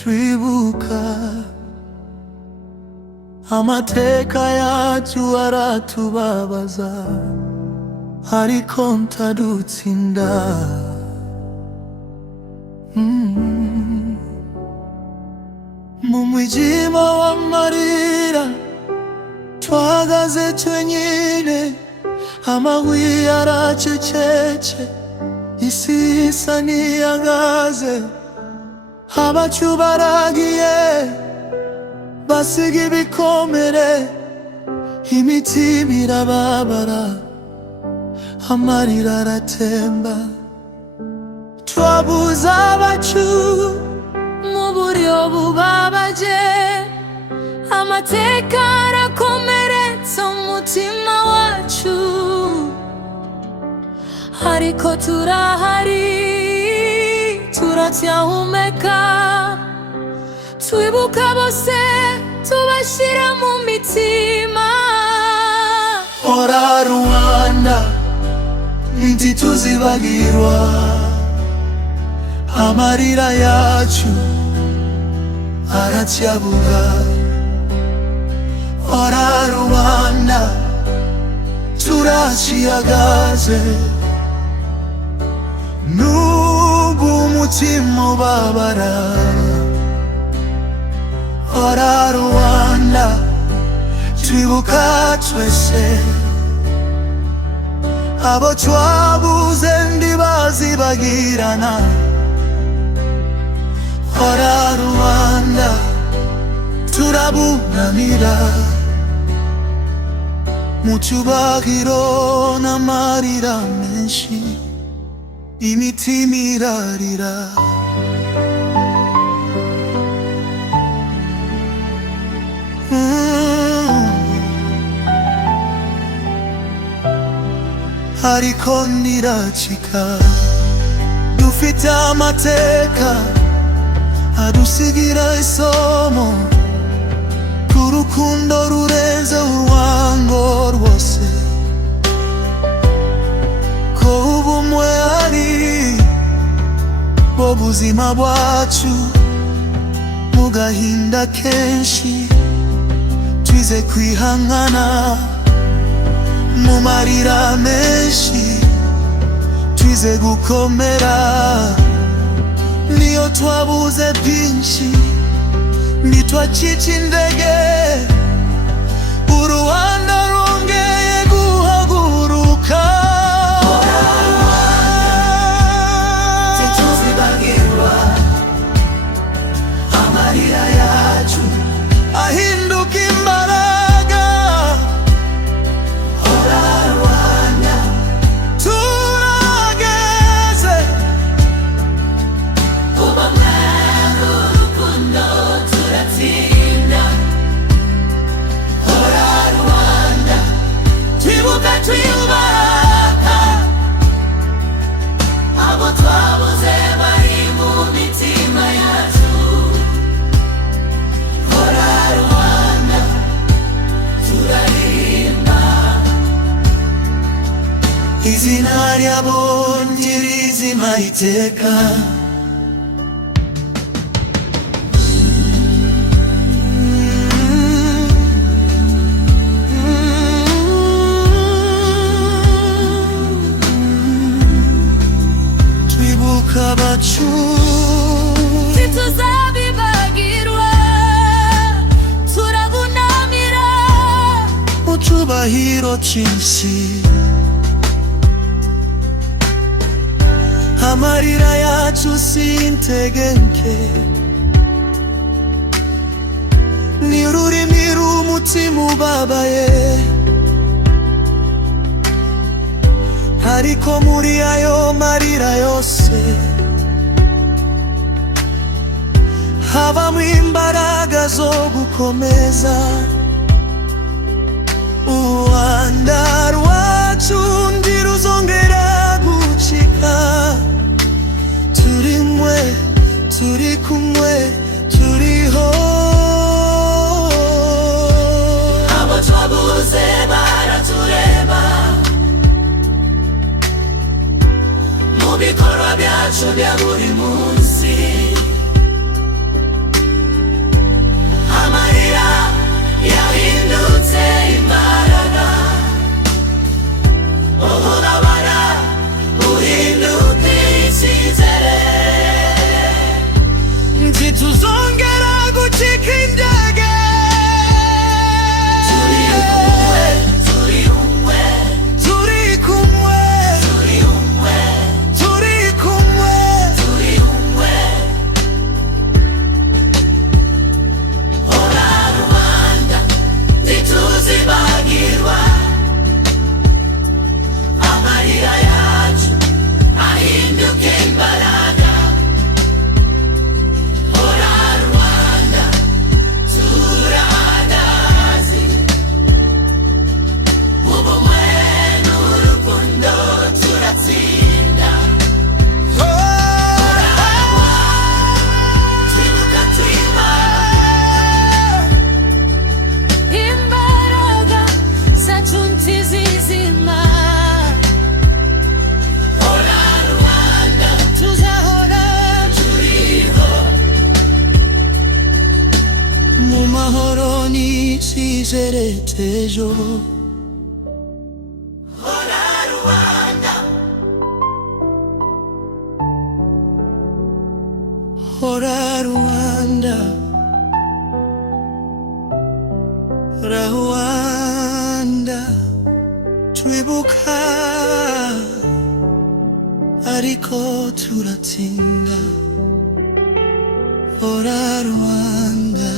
twibuka amateka yacu aratubabaza, ariko ntadutsinda. Mu mwijima w'amarira twahagaze twenyine, amahwi yaracecetse, isi isa n'iyagaze. Abacu baragiye basiga ibikomere, imitima irababara, amarira aratemba. Twabuze abacu mu buryo bubabaje, amateka arakomeretsa umutima wacu, ariko turahari, turacyahumeka. Twibuka bose tubashyira mu mitima. Hora Rwanda ntituzibagirwa, amarira yacu aracyavuga. Hora Rwanda turaciyagaze, nubwo umutima ubabara. Hora Rwanda twibuka twese, abo twabuze ntibazibagirana. Hora Rwanda turabunamira, mu cyubahiro n'amarira menshi, imitima irarira. Ariko ntiracika, dufite amateka adusigira isomo, k'urukundo rurenze urwango rwose, ko ubumwe ari bwo buzima bwacu. Mu gahinda kenshi twize kwihangana, mu marira menshi twize gukomera. Niyo twabuze byinshi ntitwacika intege, u Rwanda rwongeye guhaguruka. Ntituzibagirwa, amarira yacu ahinduka imbaraga. Hora Rwanda turageze, ubumwe n'urukundo turatsinda. Hora Rwanda twibuka twiyubaka, abo twabuze bari mu mitima yacu. Hora Rwanda turaririmba, izina ryabo ntirizima iteka. Twibuka abacu ntituzabibagirwa, turabunamira mu cyubahiro cyinshi. Amarira yacu si intege nke, ni ururimi rw'umutima ubabaye, ariko muri ayo marira yose habamo imbaraga zo gukomeza. U Rwanda rwacu ntiruzongera gucika, turi kumwe, turiho. Abo twabuze baratureba, mu bikorwa byacu bya buri munsi. tuzongera gucika intege. turi umwe, turi umwe, turi kumwe, turi umwe, turi kumwe, turi umwe. Hora Rwanda ntituzibagirwa, amarira yacu ahinduke imbaraga. Hora Rwanda turahagaze, mu bumwe n'urukundo turatsinda. Twibuka imbaraga zacu ntizizima. Hora Rwanda Tuzahora turiho, mu mahoro n'icyizere cy'ejo. Hora Rwanda, Hora Rwanda, Rwanda, twibuka ariko turatsinda. Hora Rwanda.